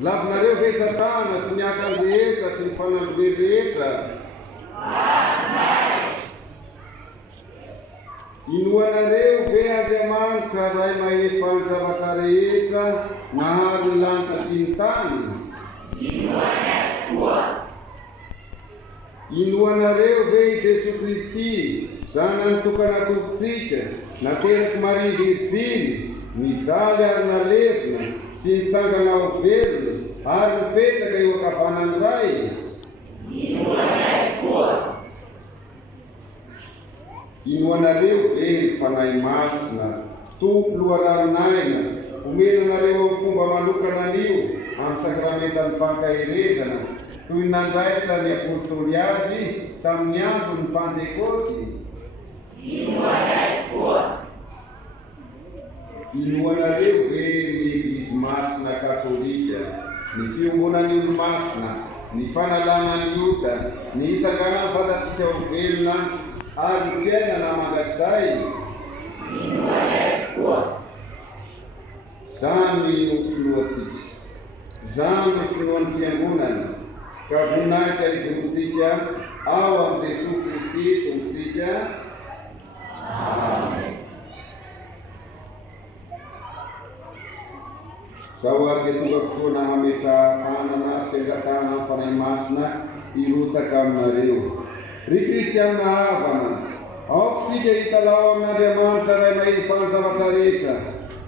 lavinareo ve Satana sy ny asa rehetra sy ny fanamby rehetra. Inoanareo ve Andriamanitra ray mahefa ny zavatra rehetra nahary ny lanitra sy ny tany. Inoanareo ve i Jesu Kristy zanany tokana tompontsika nateraky Maria Virginy nidaly ary nalevina sy nitangana ao velona ary nipetraka eo ankavanany ray. Inoanareo ve ny fanahy masina tompo loharanonaina omenanareo amin'ny fomba manokana anio amin'ny sakramentany fankaherezana toy nandraisany apôstôly azy tamin'ny andron'ny Pentekoty. Inoanareo ve ny Eglizy masina katolika ny fiombanan'ny olo-masina ny fanalana ny ota ny hitangana ny fatatsika ho velona ary ny fiainana mandrakizay. Zany no finoatsika, zany no finoan'ny fiangonana ka voninahitra hidorotsika ao amin'ny Jesosy Kristy tompontsika. Amen. Zao ary tonga fotoana hametrahanana sy angatahana amin'ny fanahy masina irotsaka aminareo. Ry kristianina havana, aoka sika hitalao amin'Andriamanitra ray mahefa ny zavatra rehetra,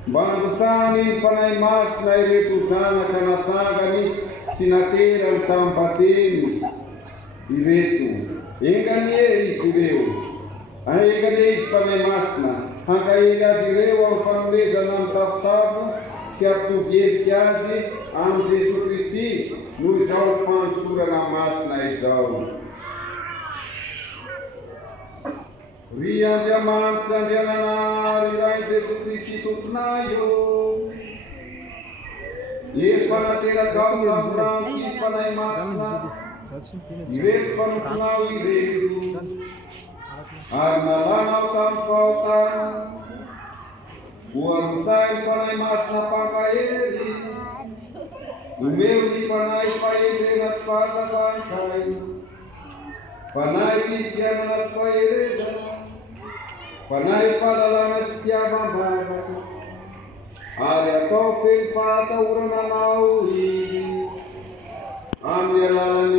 mba handotany ny fanahy masina ireto zanaka natangany sy naterany tamin'ny batemy ireto. Enganie izy ireo, enganie izy fanahy masina, hankahely azy ireo amin'ny fanomezana amin'ny tafotafo sy ampitovy endrika azy amin'ny Jesosy Kristy noho izao fanosorana masina izao. Ry Andriamanitra Andriananary ray Jesosy Kristy tomponaio, efa nateraka ao tamin'ny rano sy fanahy masina ireto mpanomponao ireto, ary nalana ao tamin'ny fahotana voarotay ny fanahy masina mpankahely, omeo ny fanahy fahendrena sy fahatavantay, fanahy fidianana sy faherezana, fanahy fahalalana sy tiavam-bavaka, ary atao feno fahatahorana anao izy amin'ny alalan'ny